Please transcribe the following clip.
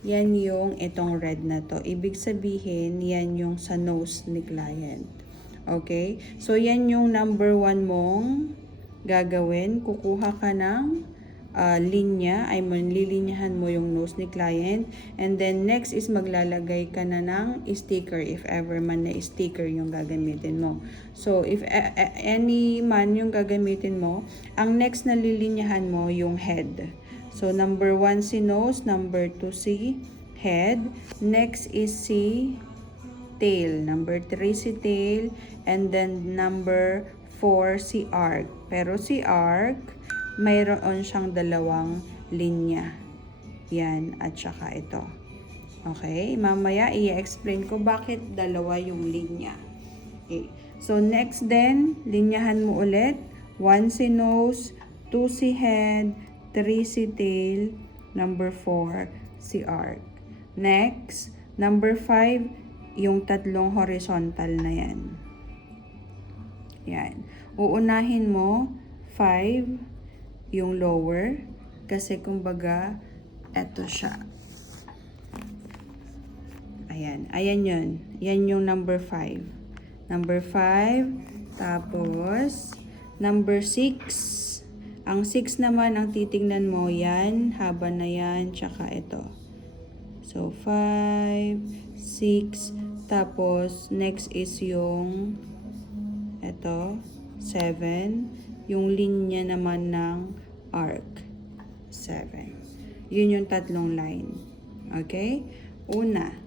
yan yung itong red na to. Ibig sabihin, yan yung sa nose ni client. Okay? So, yan yung number 1 mong gagawin. Kukuha ka ng linya, lilinyahan mo yung nose ni client. And then, next is maglalagay ka na ng sticker if ever man na sticker yung gagamitin mo. So, if any man yung gagamitin mo, ang next na lilinyahan mo yung head. So, number 1 si nose, number 2 si head, next is si tail, number 3 si tail, and then number 4 si arc. Pero si arc, mayroon siyang dalawang linya. Yan, at saka ito. Okay, mamaya i-explain ko bakit dalawa yung linya. Okay. So, next then, linyahan mo ulit. 1 si nose, 2 si head, 3 si tail, number 4 si arc. Next, number 5, yung tatlong horizontal na yan. Yan. Uunahin mo, 5, yung lower, kasi kumbaga, eto siya. Ayan. Ayan yun. Yan yung number 5. Number 5, tapos, number 6. Ang 6 naman, ang titingnan mo, yan, haba na yan, tsaka ito. So, 5, 6, tapos, next is yung, ito, 7, yung linya naman ng arc. 7. Yun yung tatlong line. Okay? Una,